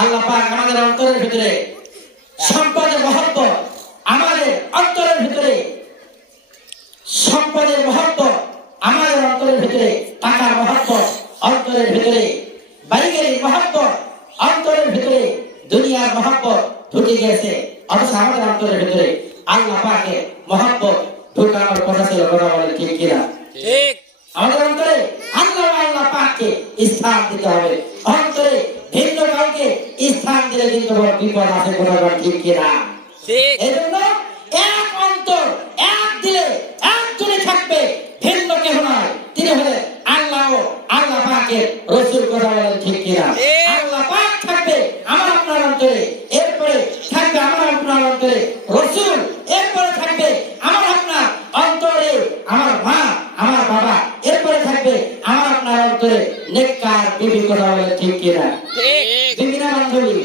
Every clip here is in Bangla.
আল্লাহ পাক আমাদের অন্তরের ভিতরে সম্পদের মহব্বত, আমাদের অন্তরের ভিতরে সম্পদের মহব্বত, আমাদের অন্তরের ভিতরে টাকার মহব্বত, অন্তরের ভিতরে বাড়িগাড়ির মহব্বত, অন্তরের ভিতরে দুনিয়ার মহব্বত ঢুকে গেছে। অথচ আমাদের অন্তরের ভিতরে আল্লাহ পাকের মহব্বত ঢুকানোর কথা ছিল। কথা বলে ঠিক কিনা? ঠিক। আমাদের অন্তরে আল্লাহ পাককে স্থান দিতে হবে। অন্তরে ভিন্ন কাউকে স্থান দিলে কিন্তু বড় বিপদ আছে। কথা বলে ঠিক কিনা? ঠিক। এই জন্য এক অন্তর, এক দিলে একজনই থাকবে, ভিন্ন কেহ নয়। তিনি হলেন আল্লাহ ও আল্লাহ পাকের রাসূল। কথা বলেন ঠিক কিনা? আল্লাহ পাক থাকবে আমার আপনার অন্তরে, এরপরে থাকবে আমার আপনার অন্তরে রাসূল, এরপরে থাকবে আমার আপনার অন্তরে আমার মা, আমার বাবা, এরপরে থাকবে আমার আপনার অন্তরে নেককার বিবি। কথা বলেন ঠিক কিনা? ঠিক। বিবি না বান্ধবী?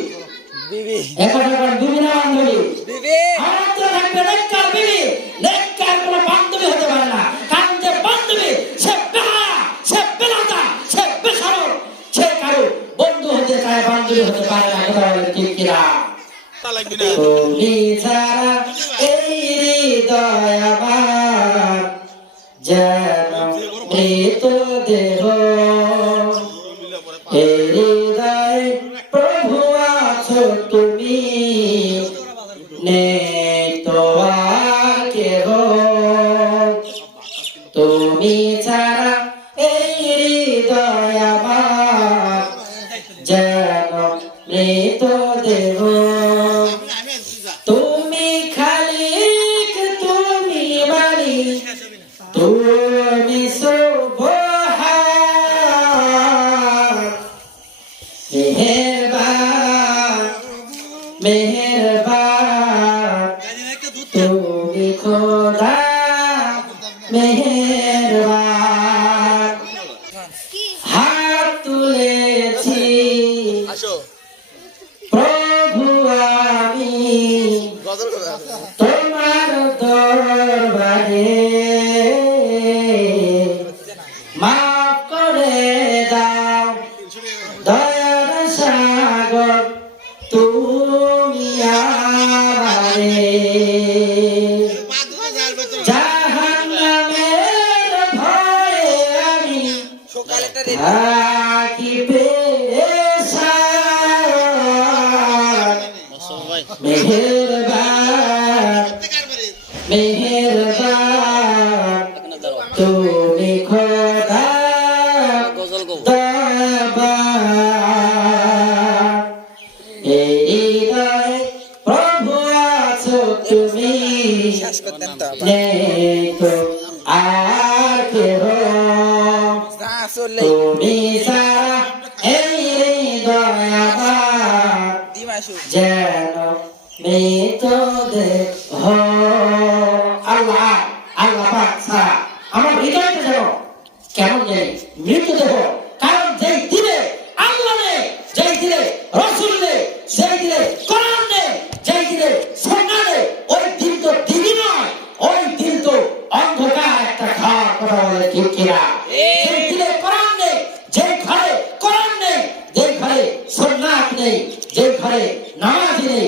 বিবি। এখন বিবি না বান্ধবী? বিবি। আমার অন্তরে থাকবে নেককার বিবি। নেককার কোনো বান্ধবী হতে পারে না। কারণ যে বান্ধবী সে বেহায়া, সে বেলাতা, সে বেশরম, সে কারো বন্ধু হতে চায়, বান্ধবী হতে পারে না। কথা বলেন ঠিক কিনা? তুমি ছাড়া এই হৃদয় আমার যেন মৃত দেহ, এই হৃদয় প্রভু আছো তুমি, নেই তো আর কেহ। তুমি ছাড়া এই হৃদয় আমার যেন মৃত দেহ। তুমি খালিক, তুমি মালিক, তুমি সুবহান, মেহেরবান মেহেরবান, তুমি খোদা মেহেরবান। হাত তুলেছি প্রভু আমি তোমার দরবারে, মাফ করে দাও দয়ার সাগর তুমি আমারে। জাহান্নামের ভয়ে আমি থাকি পেরেশান, মেহেরবান মেহেরবান, তুমি খোদা দয়াবান। এই হৃদয়ে প্রভু আছো তুমি, নেই তো আর কেহ। তুমি ছাড়া এই হৃদয় আমার যেন মৃত দেহ। আল্লাহ আল্লাহ পাক ছাড়া আমার হৃদয়টা যেন কেমন জানি মৃত দেহ। কারণ যেই দিলে আল্লাহ নেই, যেই দিলে রাসূল নেই, যেই দিলে কোরআন নেই, যেই দিলে সুন্নাহ নেই, ওই দিন তো দিনই নয়, ওই দিন তো অন্ধকার একটা ঘর। কথা বলে ঠিক কিনা? যেই দিলে কোরআন নেই, যেই ঘরে কোরআন নেই, যেই ঘরে সুন্নাহ নেই, যেই ঘরে নামাজ নেই,